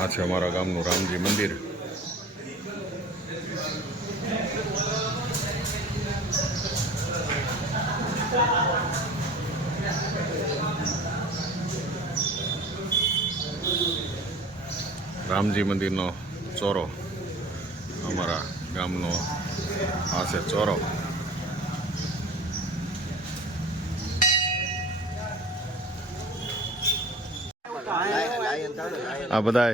આ છે અમારા ગામનું રામજી મંદિર. રામજી મંદિરનો ચોરો અમારા ગામનો આ છે ચોરો. આ બધા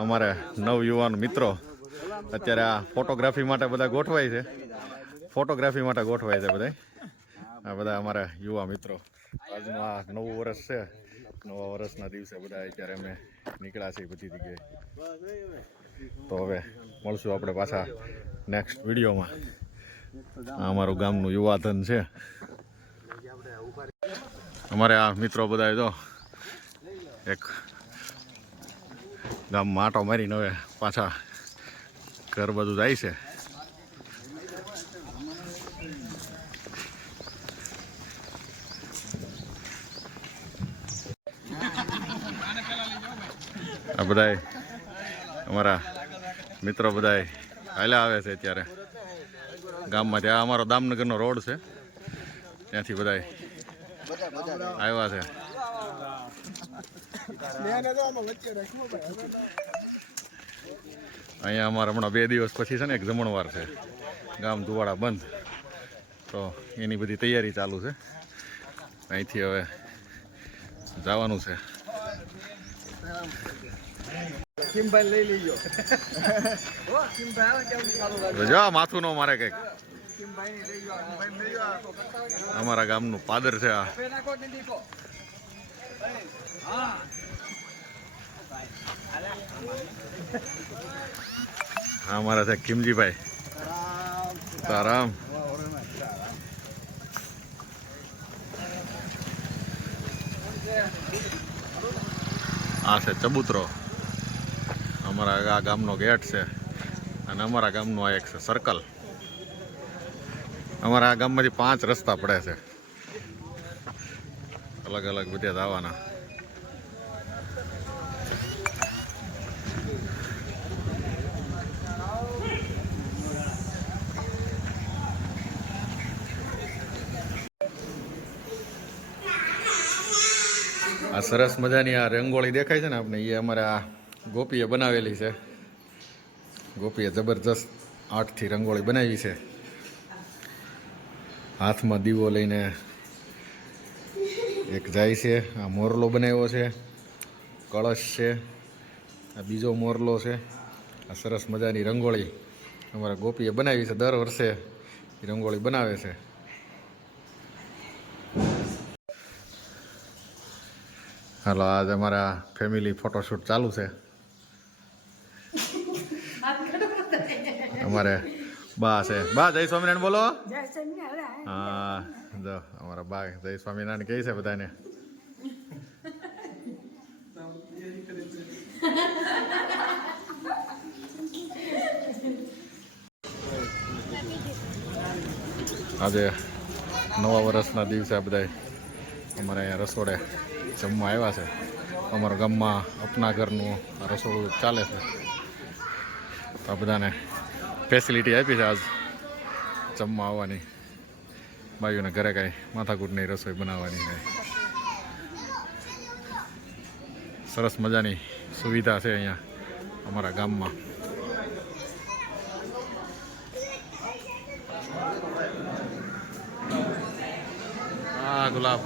અમારે નવયુવાન મિત્રો અત્યારે આ ફોટોગ્રાફી માટે બધા ગોઠવાય છે. બધા આ બધા અમારા યુવા મિત્રો. આજનું આ નવું વર્ષ છે. નવા વર્ષના દિવસે બધા અત્યારે અમે નીકળ્યા છીએ બધી જગ્યાએ. તો હવે મળશું આપણે પાછા નેક્સ્ટ વિડીયોમાં. આ અમારું ગામનું યુવાધન છે. અમારે આ મિત્રો બધા જો એક ગામમાં આંટો મારીને હવે પાછા ઘર બધું જાય છે. આ બધા અમારા મિત્રો બધા હાલ્યા આવે છે અત્યારે ગામમાં. ત્યાં અમારો દામનગરનો રોડ છે, ત્યાંથી બધા આવ્યા છે. અહીંયા અમારે હમણાં 2 દિવસ પછી છે ને એક જમણવાર છે. ગામ ધુવાડા બંધ, તો એની બધી તૈયારી ચાલુ છે. અહીંથી હવે જવાનું છે. જો માથું નો મારે કઈક. અમારા ગામનું પાદર છે આ. અમારા છે ખીમજીભાઈ. તારામ. આ છે ચબૂતરો. અમારા આ ગામનો ગેટ છે અને અમારા ગામનું આ એક છે સર્કલ. અમારા આ ગામમાંથી 5 રસ્તા પડે છે, અલગ અલગ બધે જવાના. આ સરસ મજાની આ રંગોળી દેખાય છે ને આપણે, એ અમારા ગોપીએ બનાવેલી છે. ગોપીએ જબરજસ્ત 8થી રંગોળી બનાવી છે. હાથમાં દીવો લઈને એક જાય છે. આ મોરલો બનાવ્યો છે, કળશ છે, આ બીજો મોરલો છે. આ સરસ મજાની રંગોળી અમારા ગોપીએ બનાવી છે. દર વર્ષે એ રંગોળી બનાવે છે. હાલો, આજ અમારા ફેમિલી ફોટોશૂટ ચાલુ છે. અમારે બા છે. બા જય સ્વામિનારાયણ બોલો. હા, જો અમારા બા જય સ્વામિનારાયણ કહે છે બધાને. આજે નવા વર્ષના દિવસે આ બધા અમારે અહીંયા રસોડે જમવા આવ્યા છે. અમારા ગામમાં અપના ઘરનું રસોડું ચાલે છે, તો આ બધાને ફેસિલિટી આપી છે આજ જમવા આવવાની. બાઈઓને ઘરે કાંઈ માથાકૂટની રસોઈ બનાવવાની છે. સરસ મજાની સુવિધા છે અહીંયા અમારા ગામમાં. હા ગુલાબ.